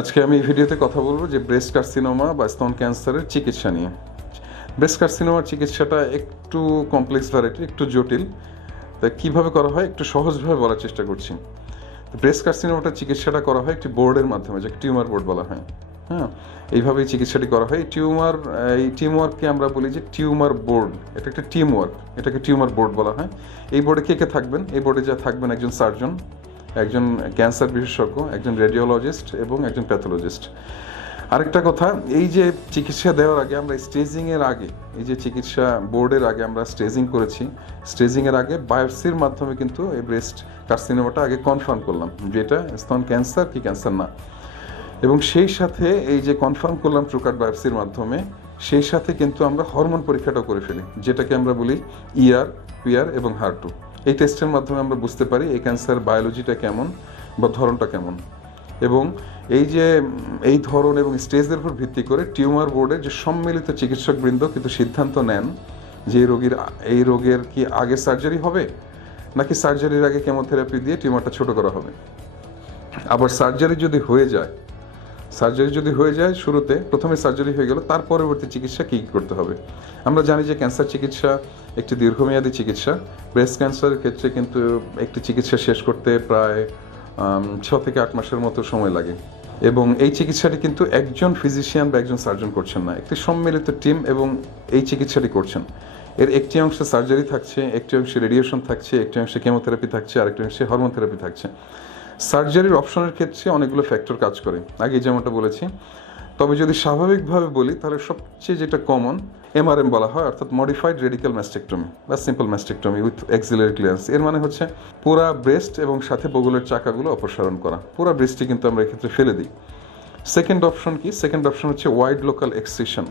আজকে আমি এই ভিডিওতে কথা বলব যে ব্রেস্ট কার্সিনোমা বা স্তন ক্যান্সারের চিকিৎসা নিয়ে। ব্রেস্ট কার্সিনোমার চিকিৎসাটা একটু কমপ্লেক্স ভ্যারাইটি একটু জটিল। তা কীভাবে করা হয় একটু সহজভাবে বলার চেষ্টা করছি। ব্রেস্ট কার্সিনোমাটার চিকিৎসাটা করা হয় একটি বোর্ডের মাধ্যমে, যাকে টিউমার বোর্ড বলা হয়। হ্যাঁ এইভাবেই চিকিৎসাটি করা হয়। টিউমার, এই টিমওয়ার্ককে আমরা বলি যে টিউমার বোর্ড। এটা একটা টিম ওয়ার্ক এটাকে টিউমার বোর্ড বলা হয়। এই বোর্ডে কে কে থাকবেন? এই বোর্ডে যা থাকবেন একজন সার্জন। একজন ক্যান্সার বিশেষজ্ঞ, একজন রেডিওলজিস্ট এবং একজন প্যাথোলজিস্ট আরেকটা কথা, এই যে চিকিৎসা দেওয়ার আগে আমরা স্টেজিংয়ের আগে, এই যে চিকিৎসা বোর্ডের আগে আমরা স্টেজিং করেছি স্টেজিংয়ের আগে বায়োপসির মাধ্যমে কিন্তু এই ব্রেস্ট কার্সিনোমাটা আগে কনফার্ম করলাম, যে এটা স্তন ক্যান্সার কি ক্যান্সার না। এবং সেই সাথে এই যে কনফার্ম করলাম ট্রুকার্ড বায়োপসির মাধ্যমে, সেই সাথে কিন্তু আমরা হরমোন পরীক্ষাটাও করে ফেলি, যেটাকে আমরা বলি ইআর পিআর এবং হারটু এই টেস্টের মাধ্যমে আমরা বুঝতে পারি এই ক্যান্সার বায়োলজিটা কেমন বা ধরনটা কেমন। এবং এই যে, এই ধরন এবং স্টেজের উপর ভিত্তি করে টিউমার বোর্ডের যে সম্মিলিত চিকিৎসকবৃন্দ কিন্তু সিদ্ধান্ত নেন যে এই রোগীর, এই রোগের কি আগে সার্জারি হবে, নাকি সার্জারির আগে কেমোথেরাপি দিয়ে টিউমারটা ছোট করা হবে। আবার সার্জারি যদি হয়ে যায় সার্জারি যদি হয়ে যায় শুরুতে, প্রথমে সার্জারি হয়ে গেল তার পরবর্তী চিকিৎসা কী করতে হবে? আমরা জানি যে ক্যান্সার চিকিৎসা একটি দীর্ঘমেয়াদী চিকিৎসা। ব্রেস্ট ক্যান্সারের ক্ষেত্রে কিন্তু একটি চিকিৎসা শেষ করতে প্রায় ছ থেকে আট মাসের মতো সময় লাগে। এবং এই চিকিৎসাটি কিন্তু একজন ফিজিশিয়ান বা একজন সার্জন করছেন না। একটি সম্মিলিত টিম এবং এই চিকিৎসাটি করছেন। এর একটি অংশে সার্জারি থাকছে, একটি অংশে রেডিয়েশন থাকছে, একটি অংশে কেমোথেরাপি থাকছে, আরেকটি অংশে হরমোন থেরাপি থাকছে। সার্জারির অপশনের ক্ষেত্রে অনেকগুলো ফ্যাক্টর কাজ করে। আগে যেমনটা বলেছি, তবে যদি স্বাভাবিকভাবে বলি, তাহলে সবচেয়ে যেটা কমন এমআরএম বলা হয়, অর্থাৎ মডিফাইড রেডিক্যাল ম্যাস্টেকটমি বা simple mastectomy with axillary clearance এর মানে হচ্ছে পুরা ব্রেস্ট এবং সাথে বগলের চাকাগুলো অপসারণ করা। পুরা ব্রেস্টটি কিন্তু আমরা এক্ষেত্রে ফেলে দিই। সেকেন্ড অপশন কি? সেকেন্ড অপশন হচ্ছে ওয়াইড লোকাল এক্সিশন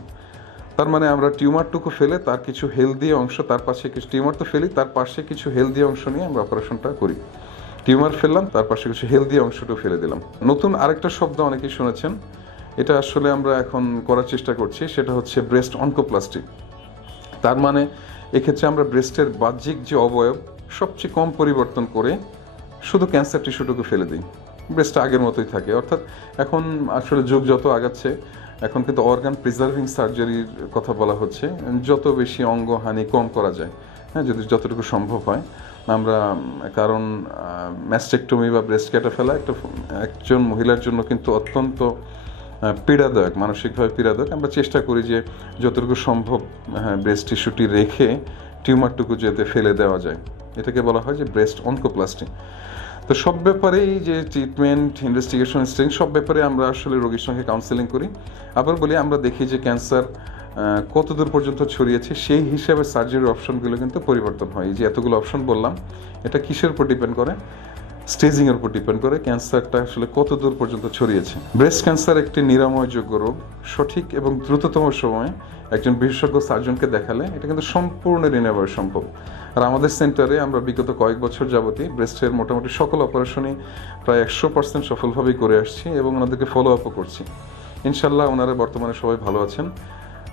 তার মানে আমরা টিউমারটুকু ফেলে তার কিছু হেলদি অংশ, তার পাশে কিছু টিউমার তো ফেলি, তার পাশে কিছু হেলদি অংশ নিয়ে আমরা অপারেশনটা করি। টিউমার ফেললাম, তার পাশে কিছু হেলদি অংশটুকু ফেলে দিলাম। নতুন আরেকটা শব্দ অনেকেই শুনেছেন। এটা আসলে আমরা এখন করার চেষ্টা করছি, সেটা হচ্ছে ব্রেস্ট অনকোপ্লাস্টি তার মানে এক্ষেত্রে আমরা ব্রেস্টের বাহ্যিক যে অবয়ব, সবচেয়ে কম পরিবর্তন করে শুধু ক্যান্সার টিস্যুটুকু ফেলে দিই। ব্রেস্ট আগের মতোই থাকে। অর্থাৎ এখন আসলে যুগ যত আগাচ্ছে, এখন কিন্তু অর্গান প্রিজার্ভিং সার্জারির কথা বলা হচ্ছে। যত বেশি অঙ্গহানি কম করা যায়। হ্যাঁ যদি যতটুকু সম্ভব হয়। আমরা কারণ ম্যাস্টেকটমি বা ব্রেস্ট কেটে ফেলা একটা একজন মহিলার জন্য কিন্তু অত্যন্ত পীড়াদায়ক, মানসিকভাবে পীড়াদায়ক। আমরা চেষ্টা করি যে যতটুকু সম্ভব হ্যাঁ ব্রেস্ট টিস্যুটি রেখে টিউমারটুকু যাতে ফেলে দেওয়া যায়। এটাকে বলা হয় যে ব্রেস্ট অনকোপ্লাস্টি তো সব ব্যাপারেই যে ট্রিটমেন্ট ইনভেস্টিগেশন স্টেজ সব ব্যাপারে আমরা আসলে রোগীর সঙ্গে কাউন্সেলিং করি। আবার বলি, আমরা দেখি যে ক্যান্সার কত দূর পর্যন্ত ছড়িয়েছে, সেই হিসাবে সার্জারির অপশনগুলো কিন্তু পরিবর্তন হয়। এই যে এতগুলো অপশন বললাম, এটা কিসের উপর ডিপেন্ড করে? স্টেজিংয়ের উপর ডিপেন্ড করে ক্যান্সারটা আসলে কত দূর পর্যন্ত ছড়িয়েছে? ব্রেস্ট ক্যান্সার একটি নিরাময়যোগ্য রোগ, সঠিক এবং দ্রুততম সময়ে একজন বিশেষজ্ঞ সার্জনকে দেখালে এটা কিন্তু সম্পূর্ণ রিনিভার সম্ভব। আর আমাদের সেন্টারে আমরা বিগত কয়েক বছর যাবতই ব্রেস্টের মোটামুটি সকল অপারেশনই প্রায় একশো পার্সেন্ট সফলভাবেই করে আসছি এবং ওনাদেরকে ফলো আপও করছি। ইনশাল্লাহ ওনারা বর্তমানে সবাই ভালো আছেন।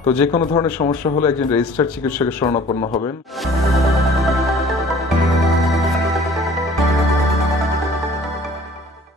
তো যে কোনো ধরনের সমস্যা হলে একজন রেজিস্টার চিকিৎসকের শরণাপন্ন হবেন।